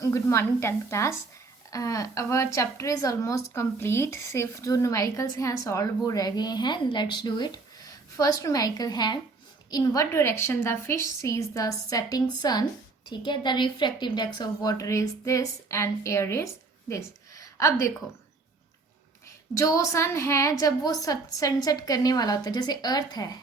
Good morning 10th class. Our chapter is almost complete. सिर्फ जो numericals हैं solve वो रह गए हैं। Let's do it. First numerical है in what direction the fish sees the setting sun. ठीक है, the refractive index of water is this and air is this. अब देखो, जो सन है जब वो सनसेट करने वाला होता है, जैसे अर्थ है,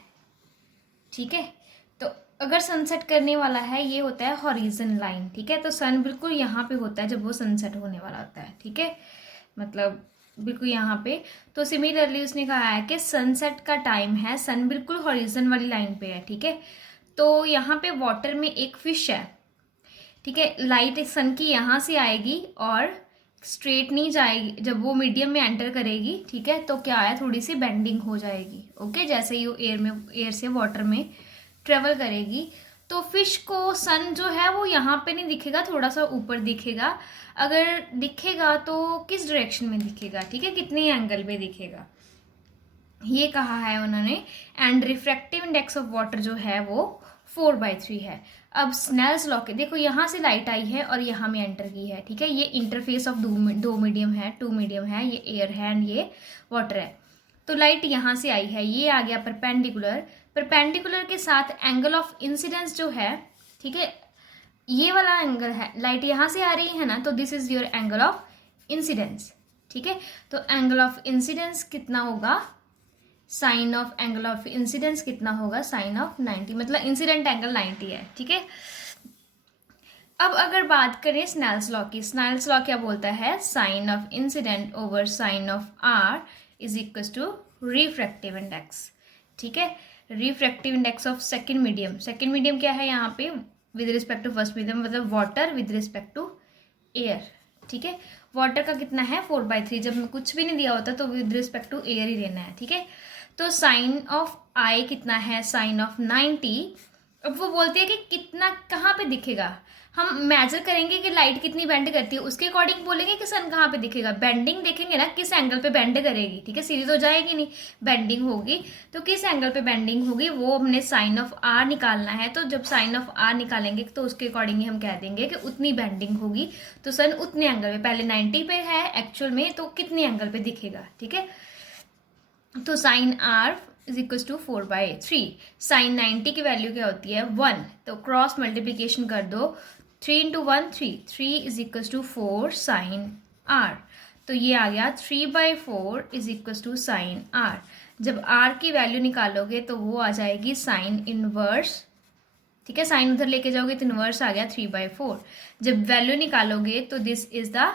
ठीक है, तो अगर सनसेट करने वाला है ये होता है हॉरिजन लाइन। ठीक है, तो सन बिल्कुल यहाँ पे होता है जब वो सनसेट होने वाला होता है। ठीक है, मतलब बिल्कुल यहाँ पे। तो सिमिलरली उसने कहा है कि सनसेट का टाइम है, सन बिल्कुल हॉरिजन वाली लाइन पे है। ठीक है, तो यहाँ पे वाटर में एक फिश है। ठीक है, लाइट सन की यहाँ से आएगी और स्ट्रेट नहीं जाएगी। जब वो मीडियम में एंटर करेगी, ठीक है, तो क्या है, थोड़ी सी बेंडिंग हो जाएगी। ओके, जैसे ही वो एयर से वाटर में ट्रेवल करेगी, तो फिश को सन जो है वो यहाँ पे नहीं दिखेगा, थोड़ा सा ऊपर दिखेगा। अगर दिखेगा तो किस डायरेक्शन में दिखेगा, ठीक है, कितने एंगल पे दिखेगा, ये कहा है उन्होंने। And refractive index of water जो है वो 4/3 है। अब स्नेल्स लॉ के देखो, यहाँ से लाइट आई है और यहाँ में एंटर की है। ठीक है, ये इंटरफेस ऑफ दो मीडियम है, टू मीडियम है, ये एयर है एंड ये वाटर है। तो लाइट यहाँ से आई है, ये आ गया परपेंडिकुलर। परपेंडिकुलर के साथ एंगल ऑफ इंसिडेंस जो है, ठीक है, ये वाला एंगल है, लाइट यहाँ से आ रही है ना, तो this is your angle of incidence. ठीक है, तो एंगल ऑफ इंसिडेंस कितना होगा, sine of angle of incidence कितना होगा, साइन ऑफ 90, मतलब इंसिडेंट एंगल 90 है। ठीक है, अब अगर बात करें स्नेल्स लॉ की, स्नेल्स लॉ क्या बोलता है, sine of incident over sine of r is equal to refractive index. ठीक है, refractive index of second medium. Second medium क्या है यहाँ पे, with respect to first medium, मतलब water with respect to air. ठीक है, वाटर का कितना है 4/3, जब कुछ भी नहीं दिया होता तो विद रिस्पेक्ट टू एयर ही लेना है। ठीक है, तो साइन ऑफ आई कितना है, साइन ऑफ 90। अब वो बोलते हैं कि कितना कहाँ पे दिखेगा, हम मेजर करेंगे कि लाइट कितनी बेंड करती है, उसके अकॉर्डिंग बोलेंगे कि सन कहाँ पे दिखेगा। बेंडिंग देखेंगे ना, किस एंगल पे बेंड करेगी। ठीक है, सीधी तो जाएगी नहीं, बेंडिंग होगी, तो किस एंगल पे बेंडिंग होगी वो हमने साइन ऑफ आर निकालना है। तो जब साइन ऑफ आर निकालेंगे तो उसके अकॉर्डिंग ही हम कह देंगे कि उतनी बेंडिंग होगी, तो सन उतने एंगल पे, पहले 90 पे है एक्चुअल में, तो कितने एंगल पे दिखेगा। ठीक है, तो sine r is equal to 4/3। Sine 90 की वैल्यू क्या होती है 1, तो क्रॉस मल्टीप्लीकेशन कर दो, 3 into 1 3 is equal to 4 sine r. तो ये आ गया 3/4 is equal to sine r. जब आर की वैल्यू निकालोगे तो वो आ जाएगी साइन इनवर्स। ठीक है, साइन उधर लेके जाओगे तो इनवर्स आ गया 3/4। जब वैल्यू निकालोगे तो दिस इज द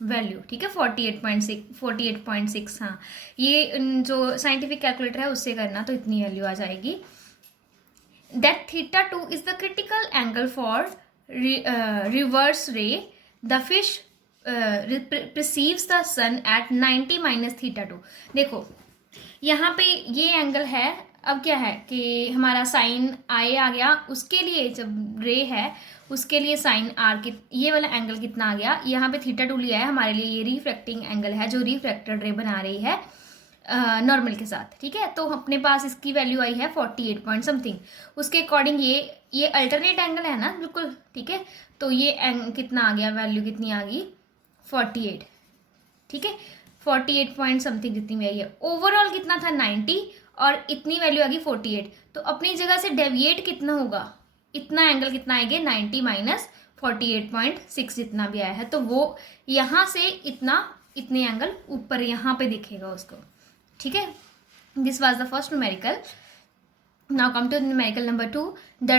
वैल्यू। ठीक है, 48.6। हाँ, ये जो साइंटिफिक कैलकुलेटर है उससे करना, तो इतनी वैल्यू आ जाएगी। That θ2 is the critical angle for reverse ray. The fish perceives the sun at 90 - θ2। देखो यहाँ पे ये एंगल है। अब क्या है कि हमारा साइन आई आ गया, उसके लिए जब रे है उसके लिए साइन आर की ये वाला एंगल कितना आ गया, यहाँ पे θ2 लिया है हमारे लिए, ये रिफ्रैक्टिंग एंगल है जो रिफ्रैक्टेड रे बना रही है नॉर्मल के साथ। ठीक है, तो अपने पास इसकी वैल्यू आई है 48 पॉइंट समथिंग। उसके अकॉर्डिंग ये अल्टरनेट एंगल है ना, बिल्कुल। ठीक है, तो ये कितना आ गया, वैल्यू कितनी आ गई 48। ठीक है, 48 पॉइंट समथिंग जितनी भी आई है। ओवरऑल कितना था 90 और इतनी वैल्यू आ गई 48। तो अपनी जगह से डेविएट कितना होगा, इतना एंगल कितना आएगा 90 - 48.6 जितना भी आया है, तो वो यहाँ से इतने एंगल ऊपर यहाँ पे दिखेगा उसको। ठीक है, this was the first numerical. Now come to numerical number 2। The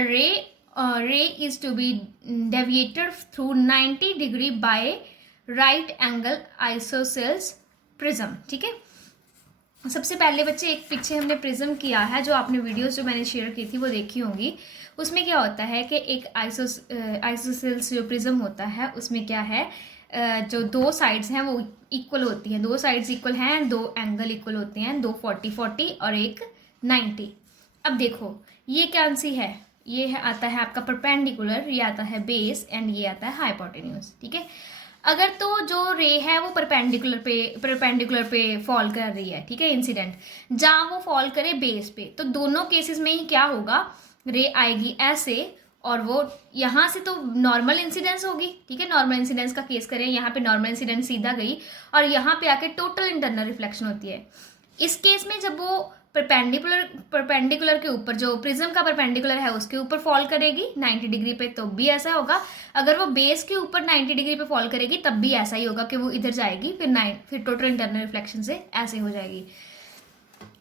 ray is to be deviated through 90 degree by right angle isosceles prism. ठीक है, सबसे पहले बच्चे एक पीछे हमने प्रिज्म किया है, जो आपने वीडियोस जो मैंने शेयर की थी वो देखी होंगी। उसमें क्या होता है कि एक आइसोसेल्स जो प्रिज्म होता है उसमें क्या है, जो दो साइड्स हैं वो इक्वल होती हैं, दो साइड्स इक्वल हैं, दो एंगल इक्वल होते हैं, दो 40-40 और एक 90। अब देखो ये कौन सी है, ये है आता है आपका परपेंडिकुलर, ये आता है बेस एंड ये आता है हाइपोटेन्यूज। ठीक है, अगर तो जो रे है वो परपेंडिकुलर पे फॉल कर रही है, ठीक है, इंसिडेंट, जहाँ वो फॉल करे बेस पे, तो दोनों केसेस में ही क्या होगा, रे आएगी ऐसे और वो यहाँ से तो नॉर्मल इंसिडेंस होगी, ठीक है, नॉर्मल इंसिडेंस का केस करें, यहाँ पे नॉर्मल इंसिडेंस सीधा गई और यहाँ पे आके टोटल इंटरनल रिफ्लेक्शन होती है। इस केस में जब वो परपेंडिकुलर के ऊपर, जो प्रिज्म का परपेंडिकुलर है उसके ऊपर फॉल करेगी 90 डिग्री पे, तो भी ऐसा होगा। अगर वो बेस के ऊपर 90 डिग्री पे फॉल करेगी तब भी ऐसा ही होगा कि वो इधर जाएगी, फिर टोटल इंटरनल रिफ्लेक्शन से ऐसे हो जाएगी।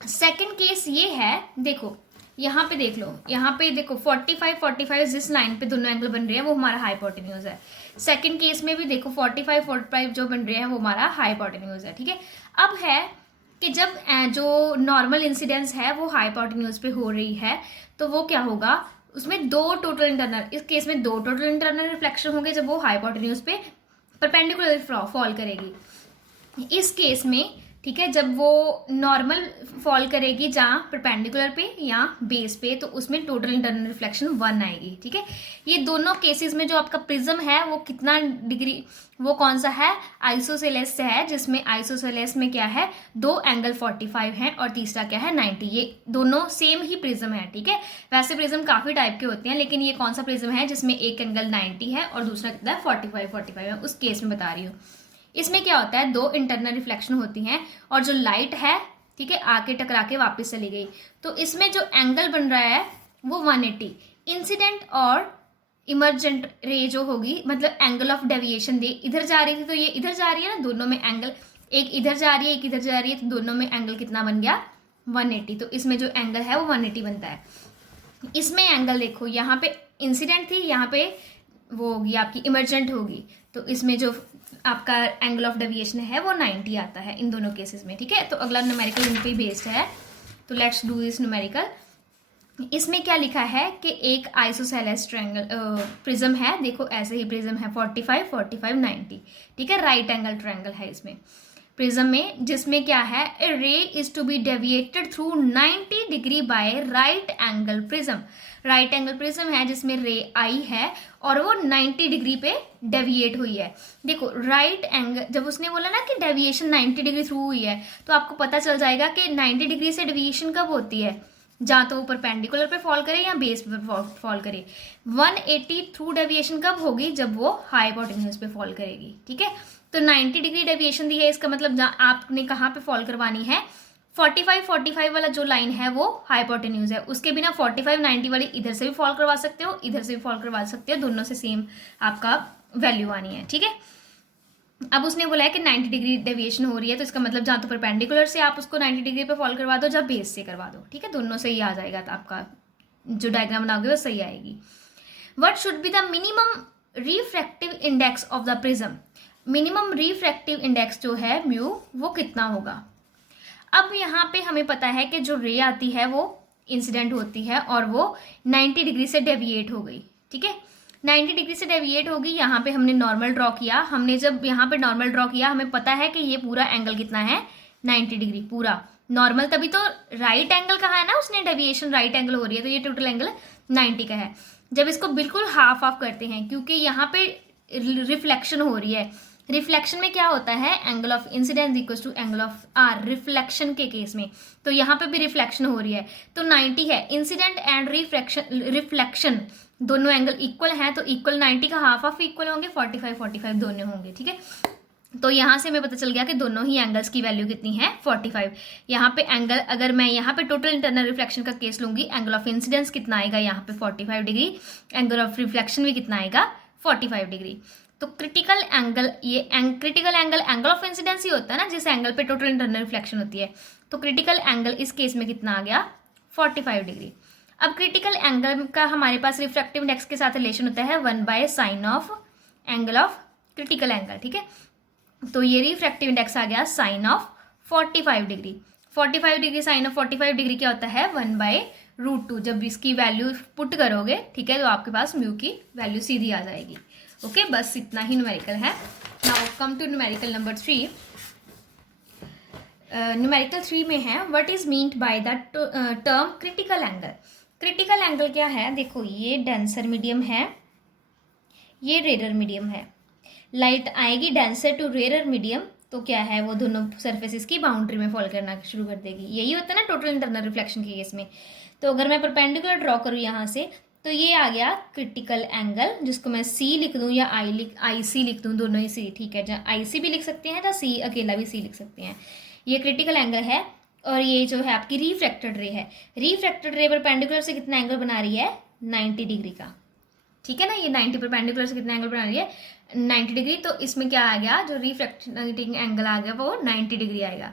सेकेंड केस ये है, देखो यहाँ पे देख लो, यहाँ पे देखो 45 जिस लाइन पे दोनों एंगल बन रहे हैं वो हमारा हाइपोटेन्यूज है। सेकंड केस में भी देखो 45 जो बन रहे हैं वो हमारा हाइपोटेन्यूज है, ठीक है। अब है कि जब जो नॉर्मल इंसिडेंस है वो हाइपोटेन्यूज पे हो रही है तो वो क्या होगा, उसमें दो टोटल इंटरनल, इस केस में दो टोटल इंटरनल रिफ्लेक्शन होंगे जब वो हाइपोटेन्यूज पे परपेंडिकुलर फॉल करेगी। इस केस में, ठीक है, जब वो नॉर्मल फॉल करेगी जहाँ परपेंडिकुलर पे या बेस पे, तो उसमें टोटल इंटरनल रिफ्लेक्शन 1 आएगी, ठीक है। ये दोनों केसेस में जो आपका प्रिज्म है वो कितना डिग्री, वो कौन सा है, आइसोसेलेस से है, जिसमें आइसोसेलेस में क्या है, दो एंगल 45 हैं और तीसरा क्या है 90। ये दोनों सेम ही प्रिज्म है, ठीक है। वैसे प्रिज्म काफी टाइप के होते हैं, लेकिन ये कौन सा प्रिज्म है जिसमें एक एंगल 90 है और दूसरा कितना है 45 है, उस केस में बता रही हूँ। इसमें क्या होता है, दो इंटरनल रिफ्लेक्शन होती हैं और जो लाइट है, ठीक है, आके टकरा के वापस चली गई, तो इसमें जो एंगल बन रहा है वो 180। इंसिडेंट और इमर्जेंट रे जो होगी, मतलब एंगल ऑफ डेविएशन दे, इधर जा रही थी तो ये इधर जा रही है ना, दोनों में एंगल, एक इधर जा रही है एक इधर जा रही है, तो दोनों में एंगल कितना बन गया 180। तो इसमें जो एंगल है वो 180 बनता है। इसमें एंगल देखो, यहाँ पे इंसिडेंट थी, यहाँ पे वो होगी आपकी इमर्जेंट होगी, तो इसमें जो आपका एंगल ऑफ डेविएशन है वो 90 आता है इन दोनों केसेस में, ठीक है। तो अगला न्यूमेरिकल इन पे बेस्ड है, तो लेट्स डू दिस न्यूमेरिकल। इसमें क्या लिखा है कि एक आइसोसेलेस ट्रायंगल प्रिज्म है, देखो ऐसे ही प्रिज्म है 45 45 90, ठीक है, राइट एंगल ट्रायंगल है इसमें प्रिज्म में, जिसमें क्या है, a ray is to be deviated through 90 degree by right angle prism. Right angle prism है जिसमें रे आई है और वो 90 डिग्री पे डेविएट हुई है। देखो राइट एंगल, जब उसने बोला ना कि डेविएशन 90 डिग्री थ्रू हुई है, तो आपको पता चल जाएगा कि 90 डिग्री से डेविएशन कब होती है, जहाँ तो वो परपेंडिकुलर पे फॉल करे या बेस पे फॉल करे। 180 थ्रू डेविएशन कब होगी, जब वो हाइपोटेन्यूज पे फॉल करेगी, ठीक है। तो 90 डिग्री डेविएशन दी है, इसका मतलब आपने कहाँ पे फॉल करवानी है, 45 वाला जो लाइन है वो हाइपोटेन्यूज है, उसके बिना 45 90 वाली इधर से भी फॉल करवा सकते हो, इधर से भी फॉल करवा सकते हो, दोनों से सेम आपका वैल्यू आनी है, ठीक है। अब उसने बोला है कि 90 डिग्री डेविएशन हो रही है, तो इसका मतलब जहाँ तो परपेंडिकुलर से आप उसको 90 डिग्री पे फॉल करवा दो, जहाँ बेस से करवा दो, ठीक है, दोनों से ही आ जाएगा, तो आपका जो डायग्राम बनाओगे वो सही आएगी। What should be the minimum refractive index of the prism. Minimum refractive index जो है म्यू, वो कितना होगा। अब यहाँ पे हमें पता है कि जो रे आती है वो इंसिडेंट होती है और वो 90 डिग्री से डेविएट हो गई, ठीक है, 90 डिग्री से डेविएट होगी। यहाँ पे हमने नॉर्मल ड्रॉ किया, हमने जब यहाँ पे नॉर्मल ड्रॉ किया हमें पता है कि ये पूरा एंगल कितना है 90 डिग्री पूरा नॉर्मल, तभी तो राइट एंगल कहा है ना उसने, डेविएशन राइट एंगल हो रही है, तो ये टोटल एंगल 90 का है। जब इसको बिल्कुल हाफ ऑफ करते हैं, क्योंकि यहाँ पे रिफ्लेक्शन हो रही है, रिफ्लेक्शन में क्या होता है, angle of incidence equals to angle of r, reflection के केस में, तो यहाँ पे भी रिफ्लेक्शन हो रही है, तो 90 है। इंसिडेंट एंड रिफ्लेक्शन दोनों एंगल इक्वल हैं, तो इक्वल 90 का हाफ ऑफ इक्वल होंगे, 45 45 दोनों होंगे, ठीक है। तो यहाँ से हमें पता चल गया कि दोनों ही एंगल्स की वैल्यू कितनी है 45। यहाँ पे एंगल, अगर मैं यहाँ पे टोटल इंटरनल रिफ्लेक्शन का केस लूंगी, एंगल ऑफ इंसिडेंस कितना आएगा यहाँ पे 45 डिग्री, एंगल ऑफ रिफ्लेक्शन भी कितना आएगा 45 डिग्री। तो क्रिटिकल एंगल, ये क्रिटिकल एंगल ऑफ इंसिडेंस ही होता है ना, जिस एंगल पे टोटल इंटरनल रिफ्लेक्शन होती है, तो क्रिटिकल एंगल इस केस में कितना आ गया 45 डिग्री। अब क्रिटिकल एंगल का हमारे पास रिफ्रैक्टिव इंडेक्स के साथ रिलेशन होता है 1/sin of angle of critical angle, ठीक है। तो ये रिफ्रैक्टिव इंडेक्स आ गया sine of 45 degree. 45 degree sine of 45 degree क्या होता है 1/√2। जब इसकी वैल्यू पुट करोगे, ठीक है, तो आपके पास म्यू की वैल्यू सीधी आ जाएगी। ओके, बस इतना ही न्यूमेरिकल है। Now come to numerical number 3। Numerical 3 में है what is meant by the term critical angle. Critical angle क्या है, देखो ये डेंसर मीडियम है, ये रेयर मीडियम है, लाइट आएगी डेंसर टू रेयर मीडियम, तो क्या है वो दोनों सरफेसेस की बाउंड्री में फॉल करना शुरू कर देगी। यही होता है ना टोटल इंटरनल रिफ्लेक्शन के केस में। तो अगर मैं परपेंडिकुलर ड्रॉ करूँ यहाँ से, तो ये आ गया क्रिटिकल एंगल, जिसको मैं सी लिख दूं या आई सी लिख दूं, दोनों ही सी ठीक है, जहाँ आई सी भी लिख सकते हैं या सी अकेला भी सी लिख सकते हैं। ये क्रिटिकल एंगल है और ये जो है आपकी रिफ्रैक्टेड रे है। रिफ्रैक्टेड रे परपेंडिकुलर से कितना एंगल बना रही है, 90 डिग्री का, ठीक है ना। ये 90 परपेंडिकुलर से कितना एंगल बना रही है, 90 डिग्री। तो इसमें क्या आ गया, जो रिफ्रैक्टिंग एंगल आ गया वो 90 डिग्री आएगा।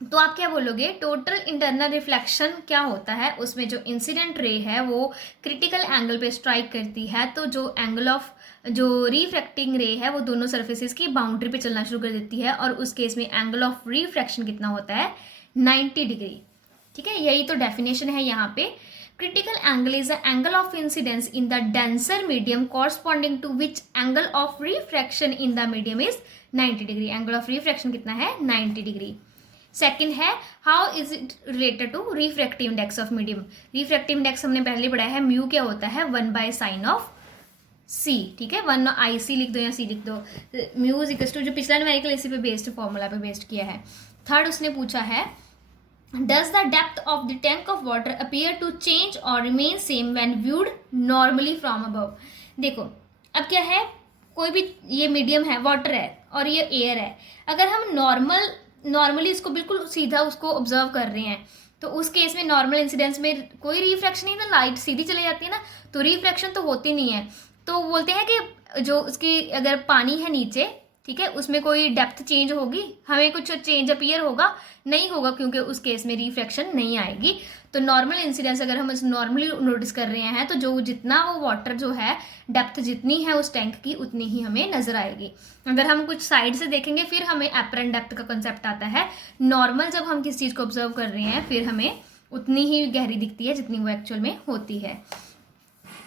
तो आप क्या बोलोगे, टोटल इंटरनल रिफ्लेक्शन क्या होता है, उसमें जो इंसिडेंट रे है वो क्रिटिकल एंगल पे स्ट्राइक करती है, तो जो एंगल ऑफ जो रिफ्रैक्टिंग रे है वो दोनों सर्फेसिस की बाउंड्री पे चलना शुरू कर देती है, और उस केस में एंगल ऑफ रिफ्रैक्शन कितना होता है, 90 डिग्री, ठीक है। यही तो डेफिनेशन है यहाँ पे। Critical angle is the angle of incidence in the denser medium corresponding to which angle of refraction in the medium is 90 degree. Angle of refraction कितना है, 90 डिग्री। सेकंड है, how is it related to refractive index of medium. Refractive index हमने पहले पढ़ा है, mu क्या होता है, 1/sin ऑफ सी, ठीक है, 1 आई सी लिख दो या सी लिख दो। म्यू इज इक्वल टू, जो पिछला न्यूमेरिकल इसी पे बेस्ड फॉर्मूला पे बेस्ड किया है। थर्ड उसने पूछा है, does the depth of the tank of water appear to change or remain same when viewed normally from above. देखो अब क्या है, कोई भी ये मीडियम है, वाटर है और ये एयर है, अगर हम नॉर्मली इसको बिल्कुल सीधा उसको ऑब्जर्व कर रहे हैं, तो उस केस में नॉर्मल इंसिडेंस में कोई रिफ्रैक्शन नहीं, ना लाइट सीधी चली जाती है ना, तो रिफ्रैक्शन तो होती नहीं है। तो बोलते हैं कि जो उसकी अगर पानी है नीचे, ठीक है, उसमें कोई डेप्थ चेंज होगी, हमें कुछ चेंज अपीयर होगा, नहीं होगा, क्योंकि उस केस में रिफ्रैक्शन नहीं आएगी। तो नॉर्मल इंसिडेंस अगर हम नॉर्मली नोटिस कर रहे हैं, तो जो जितना वो वाटर जो है, डेप्थ जितनी है उस टैंक की, उतनी ही हमें नजर आएगी। अगर हम कुछ साइड से देखेंगे फिर हमें एपरेंट डेप्थ का कंसेप्ट आता है। नॉर्मल जब हम किसी चीज को ऑब्जर्व कर रहे हैं फिर हमें उतनी ही गहरी दिखती है जितनी वो एक्चुअल में होती है।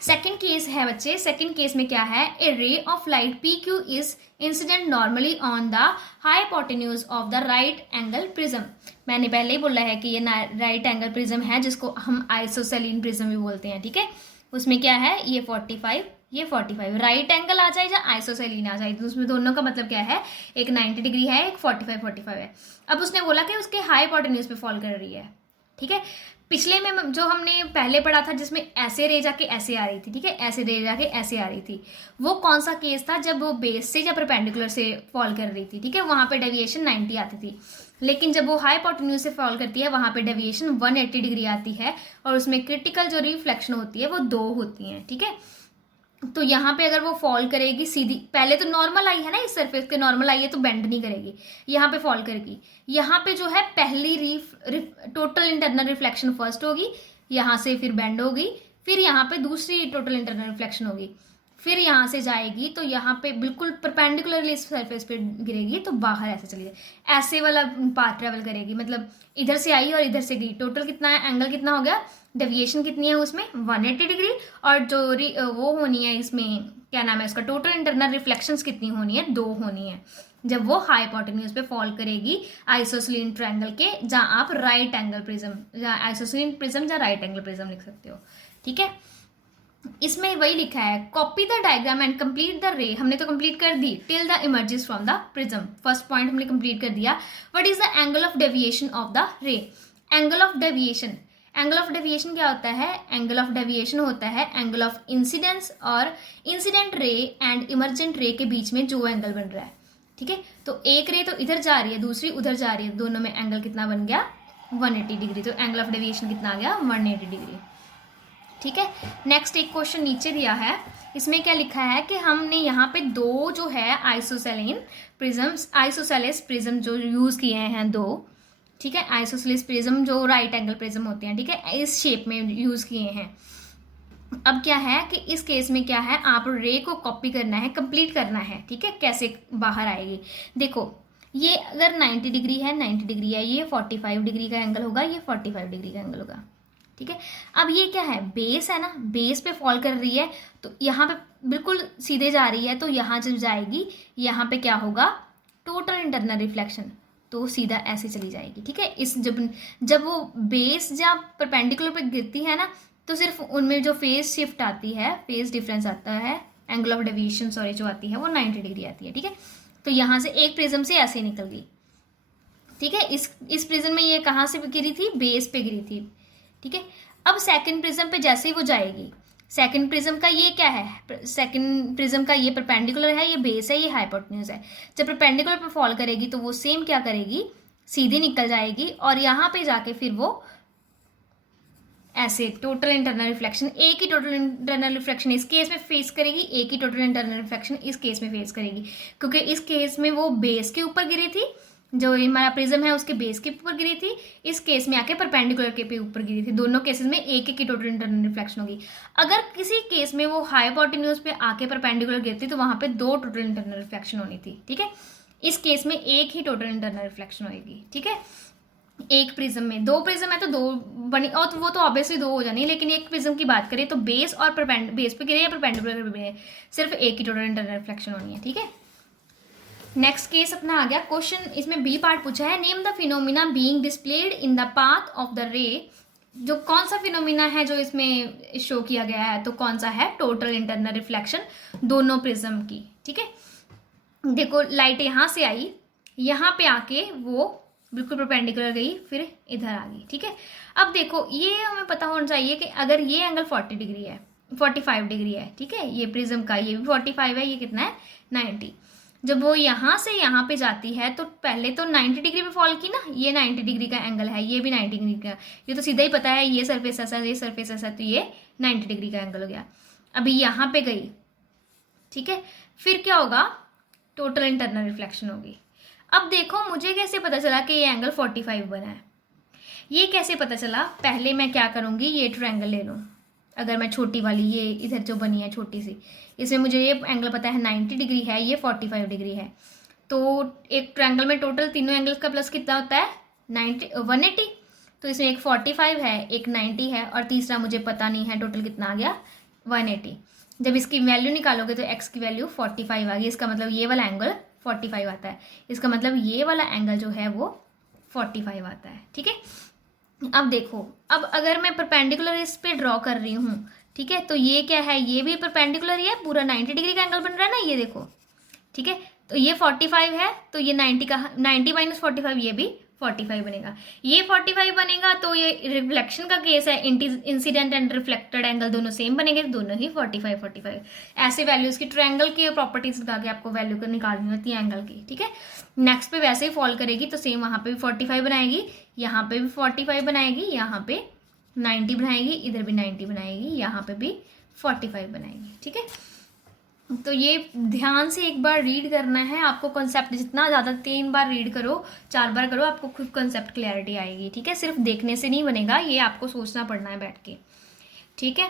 सेकेंड केस है बच्चे, सेकेंड केस में क्या है, a ray of light P Q is incident normally on the hypotenuse of the right angle prism. मैंने पहले ही बोला है कि ये राइट एंगल प्रिज्म है, जिसको हम आइसोसेलिन प्रिज्म भी बोलते हैं, ठीक है। उसमें क्या है, ये 45, ये 45, राइट एंगल आ जाए या आइसोसेलिन आ जाए, तो उसमें दोनों का मतलब क्या है, एक 90 डिग्री है, एक 45 है। अब उसने बोला कि उसके हाइपोटेन्यूज पे फॉल कर रही है, ठीक है। पिछले में जो हमने पहले पढ़ा था जिसमें ऐसे रे जाके ऐसे आ रही थी, ठीक है, ऐसे रे जाके ऐसे आ रही थी, वो कौन सा केस था, जब वो बेस से या परपेंडिकुलर से फॉल कर रही थी, ठीक है, वहां पे डेविएशन 90 आती थी। लेकिन जब वो हाइपोटेन्यूज से फॉल करती है वहां पे डेविएशन 180 डिग्री आती है, और उसमें क्रिटिकल जो रिफ्लेक्शन होती है वो 2 होती है, ठीक है। तो यहाँ पे अगर वो फॉल करेगी सीधी, पहले तो नॉर्मल आई है ना, इस सरफेस के नॉर्मल आई है तो बेंड नहीं करेगी, यहाँ पे फॉल करेगी। यहाँ पे जो है पहली टोटल इंटरनल रिफ्लेक्शन फर्स्ट होगी, यहाँ से फिर बेंड होगी, फिर यहाँ पे दूसरी टोटल इंटरनल रिफ्लेक्शन होगी, फिर यहाँ से जाएगी तो यहाँ पे बिल्कुल परपेंडिकुलरली इस सरफेस पे गिरेगी, तो बाहर ऐसे चली जाए, ऐसे वाला पाथ ट्रेवल करेगी, मतलब इधर से आई और इधर से गई। टोटल कितना है, एंगल कितना हो गया, डेविएशन कितनी है उसमें, 180 डिग्री, और जो वो होनी है इसमें क्या नाम है उसका, टोटल इंटरनल रिफ्लेक्शंस कितनी होनी है, 2 होनी है, जब वो हाइपोटेन्यूज पे फॉल करेगी आइसोसेलिन ट्रायंगल के, जहां आप राइट एंगल प्रिज्म, जहां आइसोसेलिन प्रिज्म या राइट एंगल प्रिज्म लिख सकते हो, ठीक है। इसमें वही लिखा है, copy the diagram and complete the ray, हमने तो कंप्लीट कर दी, till the emerges from the prism, first point हमने कंप्लीट कर दिया। What is the angle of deviation of the ray, angle of deviation, angle of deviation क्या होता है, एंगल ऑफ डेविएशन होता है एंगल ऑफ इंसिडेंस और इंसिडेंट रे एंड इमर्जेंट रे के बीच में जो एंगल बन रहा है, ठीक है। तो एक रे तो इधर जा रही है, दूसरी उधर जा रही है, दोनों में एंगल कितना बन गया, 180 डिग्री, तो एंगल ऑफ डेविएशन कितना आ गया, 180 डिग्री, ठीक है। नेक्स्ट एक क्वेश्चन नीचे दिया है, इसमें क्या लिखा है कि हमने यहाँ पे 2 जो है आइसोसेलिन प्रिज्म्स, आइसोसेलेस प्रिज्म जो यूज किए हैं 2, ठीक है, आइसोसेलेस प्रिज्म जो राइट एंगल प्रिज्म होते हैं, ठीक है, इस शेप में यूज किए हैं। अब क्या है कि इस केस में क्या है, आप रे को कॉपी करना है, कंप्लीट करना है, ठीक है, कैसे बाहर आएगी। देखो ये अगर 90 डिग्री है, 90 डिग्री है, ये 45 डिग्री का एंगल होगा, ये 45 डिग्री का एंगल होगा, ठीक है। अब ये क्या है, बेस है ना, बेस पे फॉल कर रही है, तो यहाँ पे बिल्कुल सीधे जा रही है, तो यहाँ जब जाएगी यहाँ पे क्या होगा, टोटल इंटरनल रिफ्लेक्शन, तो सीधा ऐसे चली जाएगी, ठीक है। इस जब वो बेस जब परपेंडिकुलर पे गिरती है ना, तो सिर्फ उनमें जो फेज शिफ्ट आती है, फेज डिफरेंस आता है, एंगल ऑफ डेविएशन सॉरी जो आती है वो 90 डिग्री आती है, ठीक है। तो यहाँ से एक प्रिज्म से ऐसे निकल गई, ठीक है। इस प्रिज्म में ये कहाँ से गिरी थी, बेस पे गिरी थी, ठीक है। अब सेकंड प्रिज्म पे जैसे ही वो जाएगी, सेकंड प्रिज्म का ये क्या है, सेकंड प्रिज्म का ये परपेंडिकुलर है, ये बेस है, ये हाइपोटेन्यूज है। जब परपेंडिकुलर पे फॉल करेगी तो वो सेम क्या करेगी, सीधी निकल जाएगी और यहाँ पे जाके फिर वो ऐसे टोटल इंटरनल रिफ्लेक्शन, एक ही टोटल इंटरनल रिफ्लेक्शन इस केस में फेस करेगी, एक ही टोटल इंटरनल रिफ्लेक्शन इस केस में फेस करेगी, क्योंकि इस केस में वो बेस के ऊपर गिरी थी, जो हमारा प्रिज्म है उसके बेस के ऊपर गिरी थी, इस केस में आके परपेंडिकुलर के पे ऊपर गिरी थी। दोनों केसेस में एक एक ही टोटल इंटरनल रिफ्लेक्शन होगी। अगर किसी केस में वो हाइपोटेन्यूज पे आके परपेंडिकुलर गिरती तो वहां पे दो टोटल इंटरनल रिफ्लेक्शन होनी थी, ठीक है। इस केस में एक ही टोटल इंटरनल रिफ्लेक्शन होगी, ठीक है। एक प्रिज्म में, दो प्रिज्म है तो दो बनी, और तो वो तो ऑब्वियसली दो हो जानी है, लेकिन एक प्रिज्म की बात करें तो बेस और बेस पे गिरे या परपेंडिकुलर पे गिरे, सिर्फ एक ही टोटल इंटरनल रिफ्लेक्शन होनी है, ठीक है। नेक्स्ट केस अपना आ गया क्वेश्चन, इसमें बी पार्ट पूछा है, name the phenomena being displayed in the path of the रे। जो कौन सा फिनोमिना है जो इसमें शो किया गया है, तो कौन सा है, टोटल इंटरनल रिफ्लेक्शन दोनों प्रिज्म की, ठीक है। देखो लाइट यहाँ से आई, यहाँ पे आके वो बिल्कुल परपेंडिकुलर गई, फिर इधर आ गई, ठीक है। अब देखो ये हमें पता होना चाहिए कि अगर ये एंगल 40 डिग्री है, 45 डिग्री है, ठीक है, ये प्रिज्म का ये भी 45 है, ये कितना है 90। जब वो यहाँ से यहाँ पे जाती है तो पहले तो 90 डिग्री पे फॉल की ना, ये 90 डिग्री का एंगल है, ये भी 90 डिग्री का, ये तो सीधा ही पता है, ये सरफेस ऐसा, ये सरफेस ऐसा, तो ये 90 डिग्री का एंगल हो गया। अभी यहाँ पे गई, ठीक है, फिर क्या होगा, टोटल इंटरनल रिफ्लेक्शन होगी। अब देखो मुझे कैसे पता चला कि ये एंगल 45 बना है, ये कैसे पता चला, पहले मैं क्या करूंगी, ये ट्रायंगल ले लूँ। अगर मैं छोटी वाली ये इधर जो बनी है छोटी सी, इसमें मुझे ये एंगल पता है 90 डिग्री है, ये 45 डिग्री है, तो एक ट्रायंगल में टोटल तीनों एंगल्स का प्लस कितना होता है 180। तो इसमें एक 45 है, एक 90 है, और तीसरा मुझे पता नहीं है, टोटल कितना आ गया 180। जब इसकी वैल्यू निकालोगे तो x की वैल्यू 45 आ गई, इसका मतलब ये वाला एंगल 45 आता है, इसका मतलब ये वाला एंगल जो है वो 45 आता है, ठीक है। अब देखो, अब अगर मैं परपेंडिकुलर इस पे ड्रॉ कर रही हूँ, ठीक है, तो ये क्या है, ये भी परपेंडिकुलर ही है, पूरा 90 डिग्री का एंगल बन रहा है ना, ये देखो, ठीक है। तो ये 45 है, तो ये 90 का 90 माइनस 45, ये भी 45 बनेगा, ये 45 बनेगा, तो ये रिफ्लेक्शन का केस है, इंसिडेंट एंड रिफ्लेक्टेड एंगल दोनों सेम बनेंगे, तो दोनों ही 45 ऐसे वैल्यूज की ट्रायंगल की प्रॉपर्टीज लगा के आपको वैल्यू को निकालनी होती है एंगल की, ठीक है। नेक्स्ट पे वैसे ही फॉल करेगी तो सेम वहां पे भी 45 बनाएगी, यहाँ पे भी 45 बनाएगी, यहाँ पे 90 बनाएगी, इधर भी 90 बनाएगी, यहाँ पे भी 45 बनाएगी, ठीक है। तो ये ध्यान से एक बार रीड करना है आपको, कॉन्सेप्ट जितना ज़्यादा 3 बार रीड करो, 4 बार करो, आपको खुद कॉन्सेप्ट क्लैरिटी आएगी, ठीक है। सिर्फ देखने से नहीं बनेगा, ये आपको सोचना पड़ना है बैठ के, ठीक है।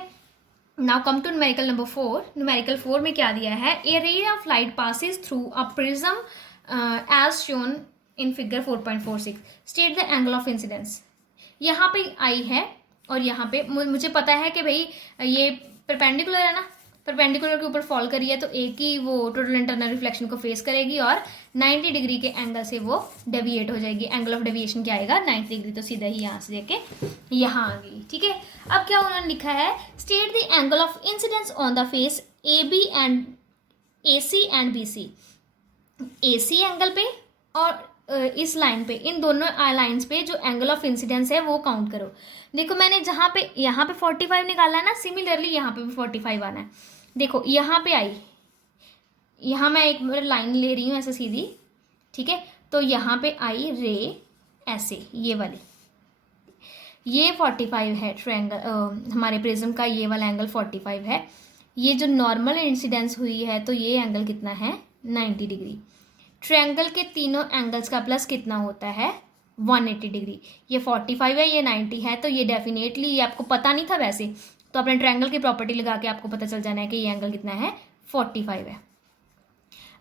Now come to numerical number 4। Numerical 4 में क्या दिया है, a ray of light passes through a prism as shown in figure 4.46, state the angle of incidence. यहाँ पे आई है और यहाँ पे मुझे पता है कि भाई ये परपेंडिकुलर है ना, परपेंडिकुलर के ऊपर फॉल करी है तो एक ही वो टोटल इंटरनल रिफ्लेक्शन को फेस करेगी और 90 डिग्री के एंगल से वो डेविएट हो जाएगी। एंगल ऑफ डेविएशन क्या आएगा 90 डिग्री, तो सीधा ही यहाँ से लेके यहाँ आ गई, ठीक है। अब क्या उन्होंने लिखा है, state the angle of incidence on the face A B and A C and B C. A C angle पे और इस लाइन पे, इन दोनों लाइंस पे जो एंगल ऑफ इंसिडेंस है वो काउंट करो। देखो मैंने जहाँ पे यहाँ पे 45 निकाला है ना, सिमिलरली यहाँ पे भी 45 आना है। देखो यहाँ पे आई, यहाँ मैं एक लाइन ले रही हूँ ऐसे सीधी, ठीक है, तो यहाँ पे आई रे ऐसे, ये वाली, ये 45 है ट्रायंगल, हमारे प्रिज्म का ये वाला एंगल 45 है। ये जो नॉर्मल इंसिडेंस हुई है तो ये एंगल कितना है 90 डिग्री। ट्रायंगल के तीनों एंगल्स का प्लस कितना होता है 180 डिग्री। ये 45 है, ये 90 है, तो ये डेफिनेटली, ये आपको पता नहीं था वैसे, तो अपने ट्रायंगल की प्रॉपर्टी लगा के आपको पता चल जाना है कि ये एंगल कितना है 45 है।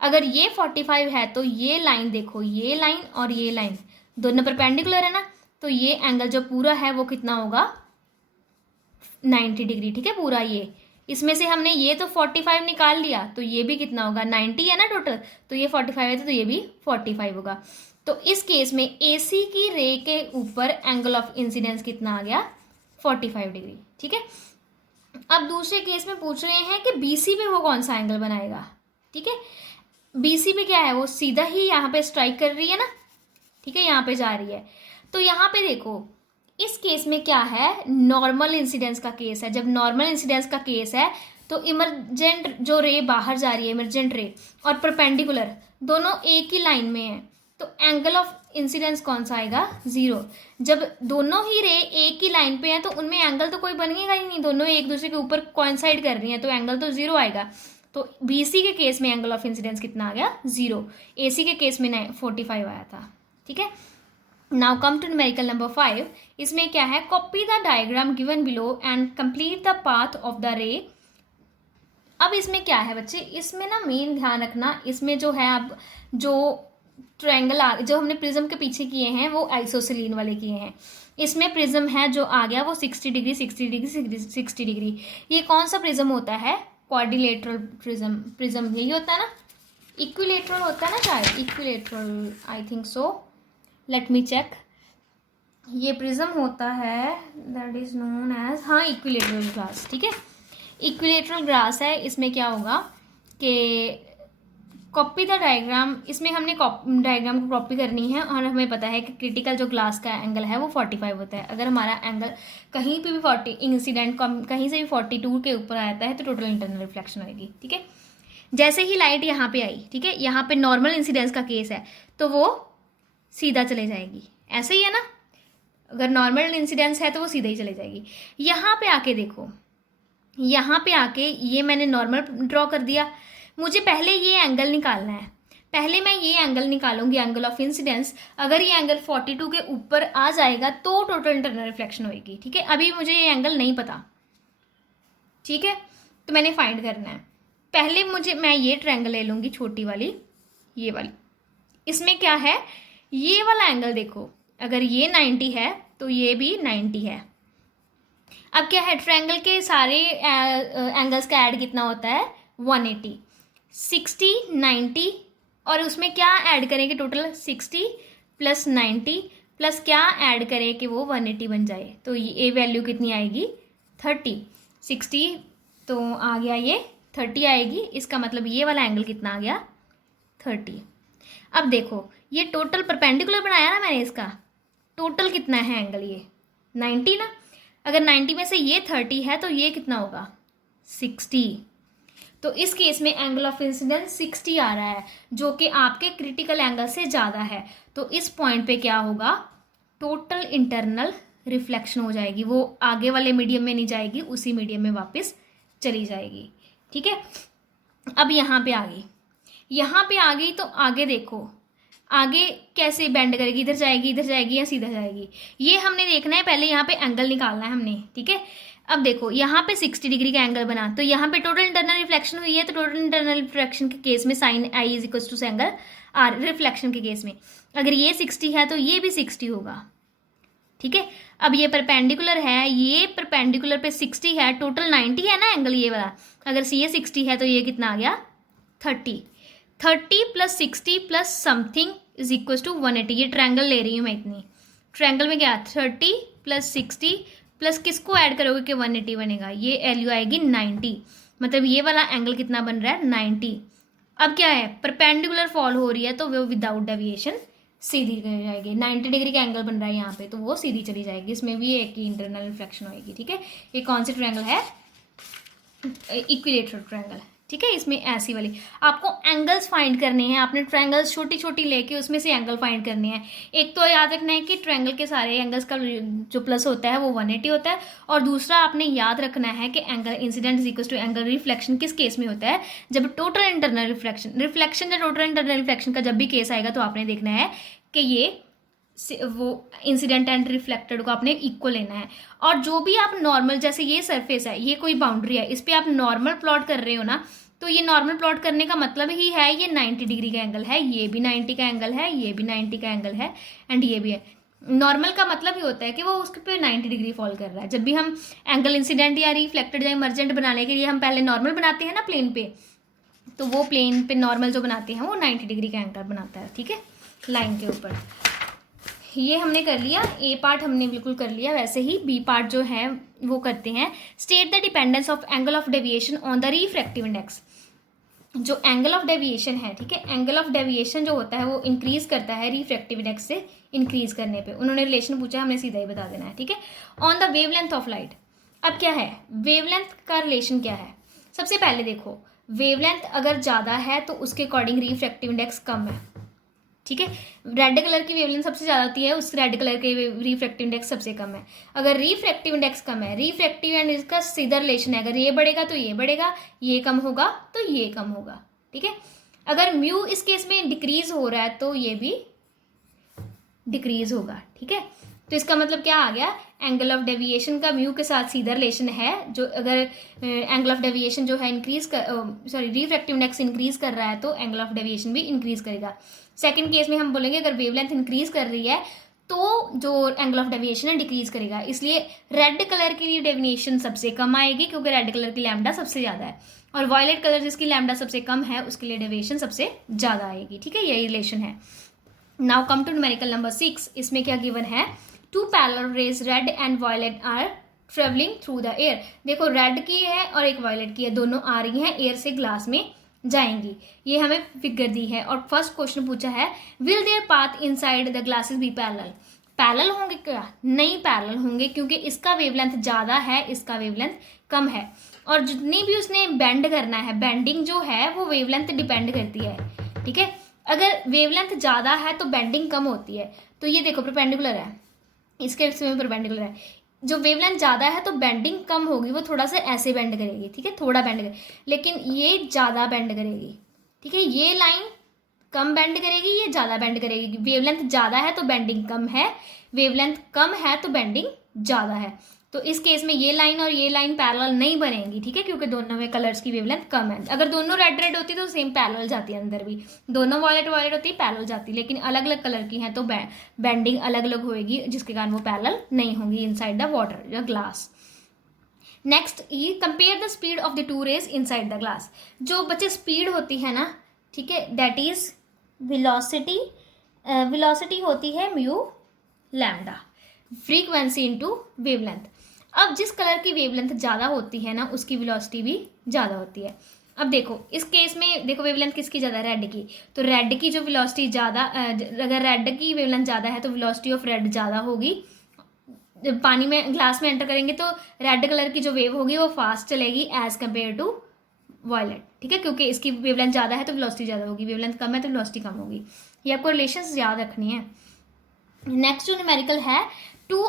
अगर ये 45 है तो ये लाइन देखो, ये लाइन और ये लाइन दोनों परपेंडिकुलर है ना, तो ये एंगल जो पूरा है वो कितना होगा 90 डिग्री, ठीक है, पूरा ये। इसमें से हमने ये तो 45 निकाल लिया, तो ये भी कितना होगा 90 है ना टोटल, तो ये 45 है तो ये भी 45 होगा। तो इस केस में AC की रे के ऊपर एंगल ऑफ इंसिडेंस कितना आ गया 45 डिग्री, ठीक है। अब दूसरे केस में पूछ रहे हैं कि BC पे वो कौन सा एंगल बनाएगा, ठीक है। BC पे क्या है, वो सीधा ही यहाँ पे स्ट्राइक कर रही है ना, ठीक है, यहाँ पे जा रही है। तो यहाँ पे देखो इस केस में क्या है, नॉर्मल इंसिडेंस का केस है। जब नॉर्मल इंसिडेंस का केस है तो इमरजेंट जो रे बाहर जा रही है, इमरजेंट रे और परपेंडिकुलर दोनों एक ही लाइन में है, तो एंगल ऑफ इंसिडेंस कौन सा आएगा, 0। जब दोनों ही रे एक ही लाइन पे हैं तो उनमें एंगल तो कोई बनेगा ही नहीं, दोनों एक दूसरे के ऊपर कोइंसाइड कर रही हैं, तो एंगल तो 0 आएगा। तो बीसी के केस में एंगल ऑफ इंसिडेंस कितना आ गया, 0। एसी के केस में 45 आया था। ठीक है, now come to numerical number 5। इसमें क्या है, copy the diagram given below and complete the path of the ray. अब इसमें क्या है बच्चे, इसमें ना मेन ध्यान रखना, इसमें जो है अब जो ट्रायंगल जो हमने प्रिज्म के पीछे किए हैं वो आइसोसेलीन वाले किए हैं। इसमें प्रिज्म है जो आ गया वो 60 डिग्री 60 डिग्री 60 डिग्री। ये कौन सा प्रिज्म होता है, क्वाड्रिलेटरल प्रिज्म यही होता है ना, इक्विलेटरल होता है ना शायद, equilateral I think so, let me check. ये प्रिज्म होता है दैट इज नोन एज, हाँ, इक्विलेटरल ग्लास। ठीक है, इक्विलेटरल ग्लास है। इसमें क्या होगा कि कॉपी द डायग्राम, इसमें हमने डायग्राम को कॉपी करनी है और हमें पता है कि क्रिटिकल जो ग्लास का एंगल है वो 45 होता है। अगर हमारा एंगल कहीं पे भी 40 इंसिडेंट कहीं से भी 42 के ऊपर आता है तो टोटल इंटरनल रिफ्लेक्शन आएगी। ठीक है, जैसे ही लाइट यहाँ पे आई, ठीक है, यहाँ पे नॉर्मल इंसिडेंस का केस है तो वो सीधा चले जाएगी, ऐसे ही है ना, अगर नॉर्मल इंसिडेंस है तो वो सीधा ही चले जाएगी। यहाँ पे आके देखो, यहाँ पे आके ये मैंने नॉर्मल ड्रॉ कर दिया, मुझे पहले ये एंगल निकालना है, पहले मैं ये एंगल निकालूंगी, एंगल ऑफ इंसिडेंस। अगर ये एंगल 42 के ऊपर आ जाएगा तो टोटल इंटरनल रिफ्लेक्शन होगी। ठीक है, अभी मुझे ये एंगल नहीं पता, ठीक है, तो मैंने फाइंड करना है। पहले मैं ये ट्रायंगल ले लूंगी, छोटी वाली, ये वाली। इसमें क्या है, ये वाला एंगल देखो, अगर ये 90 है तो ये भी 90 है। अब क्या है, ट्रायंगल के सारे एंगल्स का ऐड कितना होता है, 180, 60, 90 और उसमें क्या ऐड करें कि टोटल 60 प्लस 90 प्लस क्या ऐड करें कि वो 180 बन जाए, तो ये वैल्यू कितनी आएगी, 30। 60 तो आ गया, ये 30 आएगी, इसका मतलब ये वाला एंगल कितना आ गया, 30। अब देखो, ये टोटल परपेंडिकुलर बनाया ना मैंने, इसका टोटल कितना है एंगल, ये 90 ना, अगर 90 में से ये 30 है तो ये कितना होगा, 60। तो इस केस में एंगल ऑफ इंसिडेंस 60 आ रहा है, जो कि आपके क्रिटिकल एंगल से ज़्यादा है। तो इस पॉइंट पे क्या होगा, टोटल इंटरनल रिफ्लेक्शन हो जाएगी, वो आगे वाले मीडियम में नहीं जाएगी, उसी मीडियम में वापस चली जाएगी। ठीक है, अब यहाँ पे आ गई, यहाँ पे आ गई तो आगे देखो, आगे कैसे बेंड करेगी, इधर जाएगी या सीधा जाएगी, ये हमने देखना है। पहले यहाँ पे एंगल निकालना है हमने। ठीक है, अब देखो यहाँ पे 60 डिग्री का एंगल बना, तो यहाँ पे टोटल इंटरनल रिफ्लेक्शन हुई है, तो टोटल इंटरनल रिफ्लेक्शन के केस में sine i is equal to angle r. Reflection के केस में अगर ये 60 है तो ये भी 60 होगा। ठीक है, अब ये परपेंडिकुलर है, ये परपेंडिकुलर पे 60 है, टोटल 90 है ना एंगल ये वाला, अगर ये 60 है तो ये कितना आ गया, 30। 30 plus 60 plus something is equal to 180। ये ट्रायंगल ले रही हूँ मैं, इतनी ट्रायंगल में क्या, 30 प्लस 60 प्लस किसको ऐड करोगे कि 180 बनेगा, ये वैल्यू आएगी 90। मतलब ये वाला एंगल कितना बन रहा है, 90। अब क्या है, परपेंडिकुलर फॉल हो रही है तो वो विदाउट डेविएशन सीधी चली जाएगी। 90 डिग्री का एंगल बन रहा है यहाँ पे, तो वो सीधी चली जाएगी, इसमें भी एक ही इंटरनल रिफ्लेक्शन होगी। ठीक है, ये कौन सी ट्रायंगल है, इक्विलेटरल ट्रायंगल। ठीक है, इसमें ऐसी वाली आपको एंगल्स फाइंड करने हैं, आपने ट्रायंगल्स छोटी छोटी लेके उसमें से एंगल फाइंड करने हैं। एक तो याद रखना है कि ट्रायंगल के सारे एंगल्स का जो प्लस होता है वो 180 होता है, और दूसरा आपने याद रखना है कि angle incident is equal to angle reflection किस केस में होता है, जब टोटल इंटरनल रिफ्लेक्शन या टोटल इंटरनल रिफ्लेक्शन का जब भी केस आएगा तो आपने देखना है कि ये वो इंसिडेंट एंड रिफ्लेक्टेड को आपने इक्वल लेना है। और जो भी आप नॉर्मल, जैसे ये सरफेस है, ये कोई बाउंड्री है, इस पर आप नॉर्मल प्लॉट कर रहे हो ना, तो ये नॉर्मल प्लॉट करने का मतलब ही है ये 90 डिग्री का एंगल है, ये भी 90 का एंगल है, ये भी 90 का एंगल है, एंड ये भी है। नॉर्मल का मतलब ही होता है कि वो उसके पे 90 डिग्री फॉल कर रहा है। जब भी हम एंगल इंसिडेंट या रिफ्लेक्टेड या इमर्जेंट बनाने के लिए हम पहले नॉर्मल बनाते हैं ना प्लेन पे, तो वो प्लेन पे नॉर्मल जो बनाते हैं वो 90 डिग्री का एंगल बनाता है। ठीक है, लाइन के ऊपर। ये हमने कर लिया, ए पार्ट हमने बिल्कुल कर लिया। वैसे ही बी पार्ट जो है वो करते हैं। State the dependence of angle of deviation on the refractive index. जो एंगल ऑफ डेविएशन है, ठीक है, एंगल ऑफ डेविएशन जो होता है वो इंक्रीज करता है रिफ्रैक्टिव इंडेक्स से इंक्रीज करने पे। उन्होंने रिलेशन पूछा, हमने सीधा ही बता देना है, ठीक है। On the wavelength of light, अब क्या है वेवलेंथ का रिलेशन क्या है। सबसे पहले देखो वेवलेंथ अगर ज़्यादा है तो उसके अकॉर्डिंग रिफ्रैक्टिव इंडेक्स कम है, ठीक है। रेड कलर की वेवलेंथ सबसे ज़्यादा होती है, उस रेड कलर के रिफ्रैक्टिव इंडेक्स सबसे कम है। अगर रिफ्रैक्टिव इंडेक्स कम है, रिफ्रैक्टिव इंडेक्स का सीधा रिलेशन है, अगर ये बढ़ेगा तो ये बढ़ेगा, ये कम होगा तो ये कम होगा, ठीक है। अगर म्यू इस केस में डिक्रीज हो रहा है तो ये भी डिक्रीज होगा, ठीक है। तो इसका मतलब क्या आ गया, एंगल ऑफ डेविएशन का म्यू के साथ सीधा रिलेशन है। जो अगर एंगल ऑफ डेविएशन जो है इंक्रीज कर रिफ्रैक्टिव इंडेक्स इंक्रीज कर रहा है तो एंगल ऑफ डेविएशन भी इंक्रीज करेगा। सेकंड केस में हम बोलेंगे अगर वेवलेंथ इंक्रीज कर रही है तो जो एंगल ऑफ डेविएशन है डिक्रीज करेगा। इसलिए रेड कलर के लिए डेविएशन सबसे कम आएगी क्योंकि रेड कलर की लैम्डा सबसे ज़्यादा है, और वॉयलेट कलर जिसकी लैम्डा सबसे कम है उसके लिए डेविएशन सबसे ज़्यादा आएगी, ठीक है। यही रिलेशन है। Now come to numerical number 6। इसमें क्या गिवन है, two parallel rays red and violet are travelling through the air. देखो रेड की है और एक वॉयलेट की है, दोनों आ रही हैं एयर से ग्लास में जाएंगी, ये हमें फिगर दी है। और फर्स्ट क्वेश्चन पूछा है will their path inside the glasses be parallel. Parallel होंगे क्या, नहीं पैरेलल होंगे क्योंकि इसका वेवलेंथ ज़्यादा है, इसका वेवलेंथ कम है। और जितनी भी उसने बेंड करना है, बेंडिंग जो है वो वेवलेंथ डिपेंड करती है, ठीक है। अगर वेवलेंथ ज़्यादा है तो बेंडिंग कम होती है। तो ये देखो परपेंडिकुलर है, इसके इसमें परपेंडिकुलर है। जो वेवलेंथ ज़्यादा है तो बेंडिंग कम होगी, वो थोड़ा सा ऐसे बेंड करेगी, ठीक है, थोड़ा बेंड करेगी, लेकिन ये ज़्यादा बेंड करेगी, ठीक है। ये लाइन कम बेंड करेगी, ये ज़्यादा बेंड करेगी। वेवलेंथ ज़्यादा है तो बेंडिंग कम है, वेवलेंथ कम है तो बेंडिंग ज़्यादा है। तो इस केस में ये लाइन और ये लाइन पैरेलल नहीं बनेंगी, ठीक है, क्योंकि दोनों में कलर्स की वेवलेंथ कम है। अगर दोनों रेड रेड होती तो सेम पैरेलल जाती है, अंदर भी दोनों वॉयलेट वॉयलेट होती पैरेलल जाती, लेकिन अलग अलग कलर की हैं तो बेंडिंग अलग अलग होएगी, जिसके कारण वो पैरेलल नहीं होंगी इनसाइड द वाटर या ग्लास। नेक्स्ट ये compare the speed of the two rays inside the glass. जो बच्चे स्पीड होती है ना, ठीक है, दैट इज वेलोसिटी। वेलोसिटी होती है mu lambda, frequency into wavelength. अब जिस कलर की वेवलेंथ ज़्यादा होती है ना उसकी वेलोसिटी भी ज़्यादा होती है। अब देखो इस केस में देखो वेवलेंथ किसकी ज़्यादा, रेड की। तो रेड की जो वेलोसिटी ज़्यादा, अगर रेड की वेवलेंथ ज़्यादा है तो वेलोसिटी ऑफ रेड ज़्यादा होगी। जब पानी में ग्लास में एंटर करेंगे तो रेड कलर की जो वेव होगी वो फास्ट चलेगी एज कम्पेयर टू वॉयलेट, ठीक है, क्योंकि इसकी वेवलेंथ ज़्यादा है तो वेलोसिटी ज़्यादा होगी, वेवलेंथ कम है तो वेलोसिटी कम होगी। ये आपको रिलेशंस याद रखनी है। नेक्स्ट जो न्यूमेरिकल है, two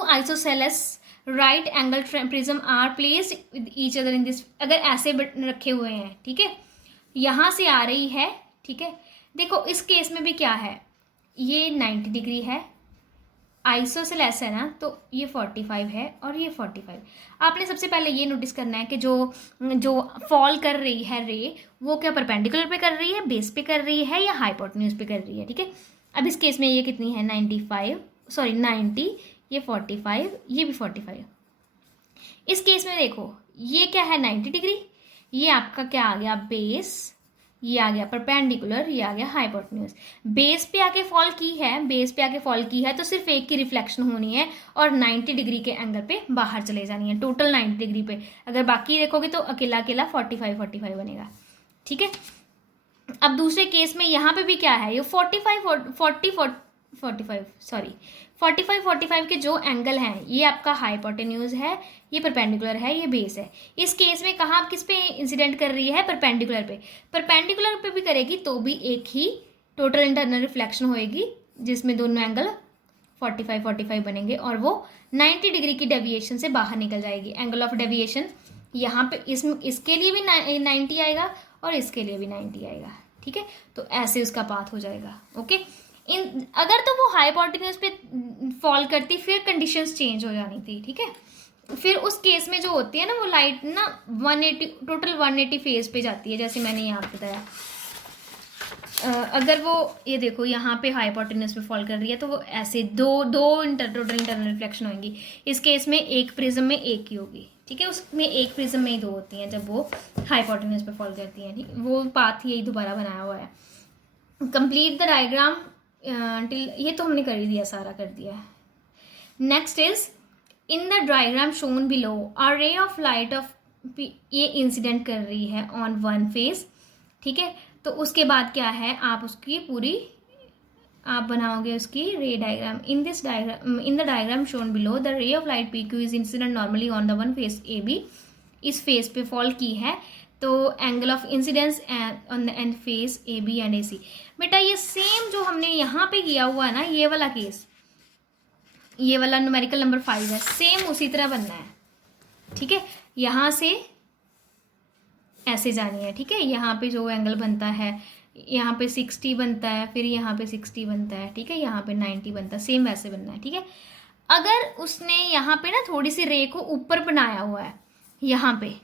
isosceles right angle prism are placed with each other in this. अगर ऐसे रखे हुए हैं, ठीक है, यहाँ से आ रही है, ठीक है। देखो इस केस में भी क्या है, ये 90 डिग्री है, आइसोसेलेस है ना, तो ये 45 है और ये 45। आपने सबसे पहले ये नोटिस करना है कि जो फॉल कर रही है रे वो क्या परपेंडिकुलर पे कर रही है, बेस पे कर रही है या हाइपोटेन्यूज पे कर रही है, ठीक है। अब इस केस में ये कितनी है 90, ये 45, ये भी 45। इस केस में देखो ये क्या है 90 डिग्री, ये आपका क्या आ गया बेस, ये आ गया परपेंडिकुलर, ये आ गया हाइपोटेन्यूज। बेस पे आके फॉल की है तो सिर्फ एक की रिफ्लेक्शन होनी है और 90 डिग्री के एंगल पे बाहर चले जानी है, टोटल 90 डिग्री पे। अगर बाकी देखोगे तो अकेला 45 बनेगा, ठीक है। अब दूसरे केस में यहाँ पे भी क्या है, ये 45 के जो एंगल हैं ये आपका हाइपोटेन्यूज है, ये परपेंडिकुलर है, ये बेस है। इस केस में कहाँ किस पे इंसिडेंट कर रही है, परपेंडिकुलर पे। परपेंडिकुलर पे भी करेगी तो भी एक ही टोटल इंटरनल रिफ्लेक्शन होएगी जिसमें दोनों एंगल 45 बनेंगे और वो 90 डिग्री की डेविएशन से बाहर निकल जाएगी। एंगल ऑफ डेविएशन यहाँ पे इसके लिए भी 90 आएगा और इसके लिए भी 90 आएगा, ठीक है। तो ऐसे उसका पाथ हो जाएगा, ओके। अगर तो वो हाइपोटेन्यूज पे फॉल करती फिर कंडीशंस चेंज हो जानी थी, ठीक है। फिर उस केस में जो होती है ना वो लाइट ना 180 फेज पे जाती है, जैसे मैंने यहाँ पे बताया। अगर वो ये देखो यहाँ पे हाइपोटेन्यूज पे फॉल कर रही है तो वो ऐसे दो टोटल इंटरनल रिफ्लेक्शन होंगी। इस केस में एक प्रिज्म में एक ही होगी, ठीक है, उसमें एक प्रिज्म में ही दो होती हैं जब वो हाइपोटेन्यूज पे फॉल करती हैं, ठीक। वो पाथ यही दोबारा बनाया हुआ है। कंप्लीट द डायग्राम टिल, ये तो हमने कर ही दिया, सारा कर दिया है। Next is in the diagram shown below अ रे ऑफ लाइट ऑफ ये इंसिडेंट कर रही है ऑन वन फेस, ठीक है। तो उसके बाद क्या है, आप उसकी पूरी आप बनाओगे उसकी रे diagram. In this diagram, in the diagram shown below, the रे of light PQ is incident normally on the one face AB। इस फेस पे फॉल की है, तो angle of incidence on the end face AB and AC। बेटा ये same जो हमने यहाँ पे किया हुआ है ना, ये वाला केस, ये वाला न्यूमेरिकल नंबर 5 है, सेम उसी तरह बनना है, ठीक है। यहाँ से ऐसे जानी है, ठीक है। यहाँ पे जो एंगल बनता है, यहाँ पे 60 बनता है, फिर यहाँ पे 60 बनता है, ठीक है। यहाँ पे 90 बनता है, सेम वैसे बनना है, ठीक है। अगर उसने यहाँ पे ना थोड़ी सी रे को ऊपर बनाया हुआ है, यहाँ पे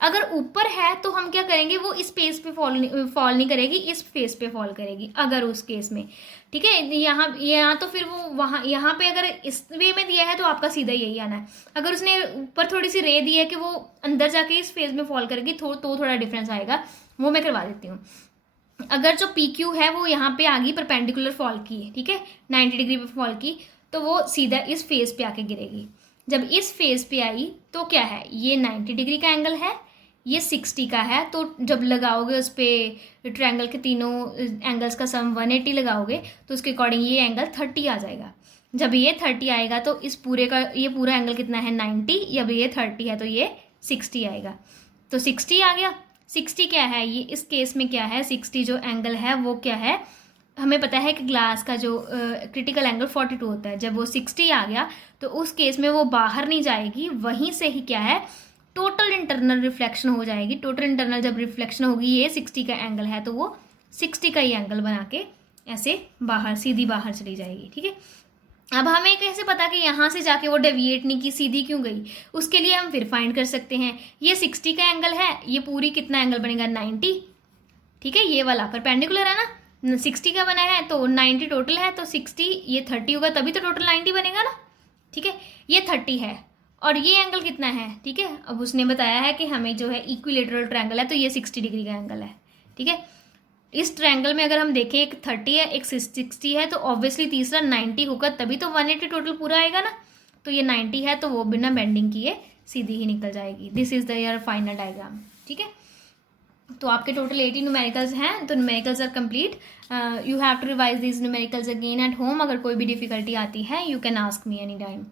अगर ऊपर है तो हम क्या करेंगे, वो इस फेस पे फॉल नहीं करेगी, इस फेस पे फॉल करेगी अगर उस केस में, ठीक है। यहाँ तो फिर वो वहाँ, यहाँ पे अगर इस वे में दिया है तो आपका सीधा यही आना है। अगर उसने ऊपर थोड़ी सी रे दी है कि वो अंदर जाके इस फेस में फॉल करेगी, तो थोड़ा डिफरेंस आएगा, वो मैं करवा देती हूँ। अगर जो PQ है वो यहाँ पे आ गई परपेंडिकुलर फॉल की है, ठीक है, 90 डिग्री पे फॉल की, तो वो सीधा इस फेस पे आके गिरेगी। जब इस फेस पे आई तो क्या है, ये 90 डिग्री का एंगल है, ये 60 का है, तो जब लगाओगे उस पर ट्रायंगल के तीनों एंगल्स का सम 180 लगाओगे, तो उसके अकॉर्डिंग ये एंगल 30 आ जाएगा। जब ये 30 आएगा तो इस पूरे का ये पूरा एंगल कितना है, 90। जब ये 30 है तो ये 60 आएगा, तो 60 आ गया। 60 क्या है, ये इस केस में क्या है, 60 जो एंगल है वो क्या है, हमें पता है कि ग्लास का जो क्रिटिकल एंगल 42 होता है। जब वो 60 आ गया तो उस केस में वो बाहर नहीं जाएगी, वहीं से ही क्या है, टोटल इंटरनल रिफ्लेक्शन हो जाएगी। टोटल इंटरनल जब रिफ्लेक्शन होगी, ये 60 का एंगल है तो वो 60 का ही एंगल बना के ऐसे बाहर, सीधी बाहर चली जाएगी, ठीक है। अब हमें कैसे पता कि यहाँ से जाके वो डेविएट नहीं की, सीधी क्यों गई, उसके लिए हम फिर फाइंड कर सकते हैं। ये 60 का एंगल है, ये पूरी कितना एंगल बनेगा, 90, ठीक है। ये वाला परपेंडिकुलर है ना, 60 का बना है तो 90 टोटल है, तो 60 ये 30 होगा, तभी तो टोटल 90 बनेगा ना, ठीक है। ये 30 है और ये एंगल कितना है, ठीक है। अब उसने बताया है कि हमें जो है इक्विलेटरल ट्रायंगल है, तो ये 60 डिग्री का एंगल है, ठीक है। इस ट्रायंगल में अगर हम देखें, एक 30 है, एक 60 है, तो ऑब्वियसली तीसरा 90 होगा, तभी तो 180 टोटल पूरा आएगा ना। तो ये 90 है तो वो बिना बेंडिंग किए सीधी ही निकल जाएगी। This is the your final diagram, ठीक है। तो आपके टोटल 80 न्यूमेरिकल्स हैं, तो numericals are complete. You have to revise these numericals again at home. अगर कोई भी डिफिकल्टी आती है, you can ask me any time.